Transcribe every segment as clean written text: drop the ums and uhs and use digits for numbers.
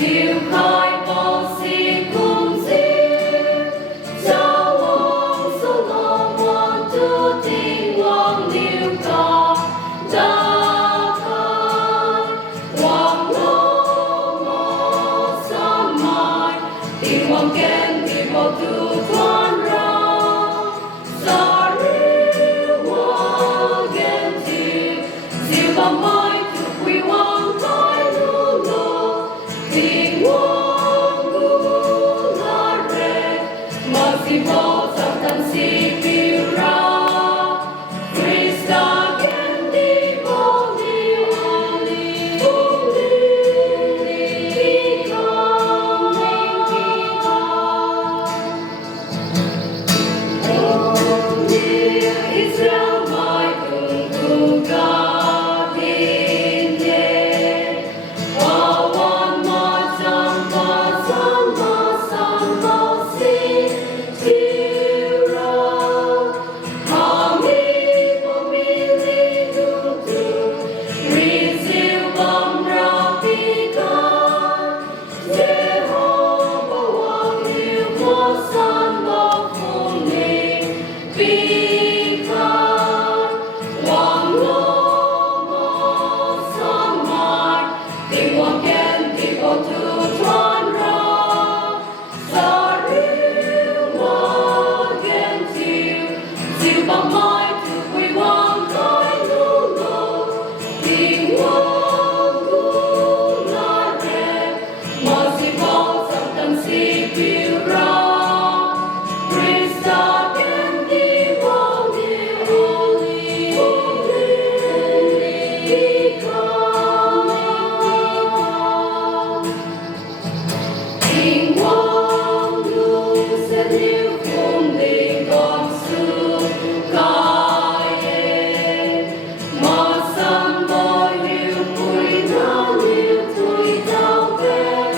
Chiều khai bao si cùng diệu, giáo hoàng số lo hoàng chúa thiên hoàng liêu ca, đã khai hoàng lô mô sa mai, thiên hoàng khen thiên bảo tu thoan ra, sa riu hoàng khen thiên, diệu bằng mai tu quy hoàng thái lưu lô, thiên hoàng gu la re, mà si vô trong tâm si phiêu ra, Christa khen đi vô đi ali, vô đi con linh ca. Israel mai cùng tu ca tin nhé, hoa quan ma chan ma san ma si chiêu ra, ha mi li tu tu, ri siêu bom ra pi ca, Jehovah hoàng liêu mo san ma phong ni pi ca, hoàng lô mô sa mai, thiên hoàng khen thiên bảo tu thoan ra, sa riu hoàng khen chiều, diệu bằng mai tu quy hoàng thái lưu lô, thiên hoàng gu la re, mà si vô trong tâm si phiêu ra, Christa khen đi vô đi ali, vô đi con linh ca. Thiên hoàng gu sẽ liêu cùng linh con sư ca ye, mà san bôi liêu cùi đau về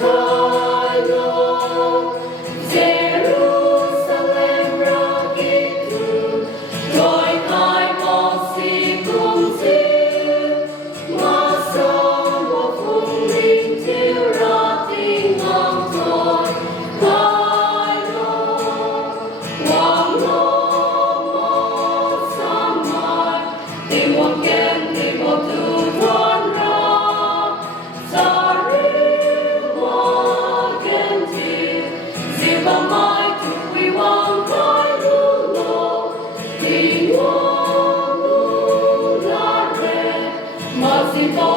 khai lô, Jerusalem ra kitu, đôi khai bao si cùng diệu, mà sao một phung linh chiếu ra tiếng ngang thôi khai lô, hoàng lô mô sa mai, thiên hoàng khen thiên bảo tu thoan ra, sa riu hoàng khen chiều, diệu bằng mai tu quy hoàng thái lưu lô, thiên hoàng gu la re, mà si vô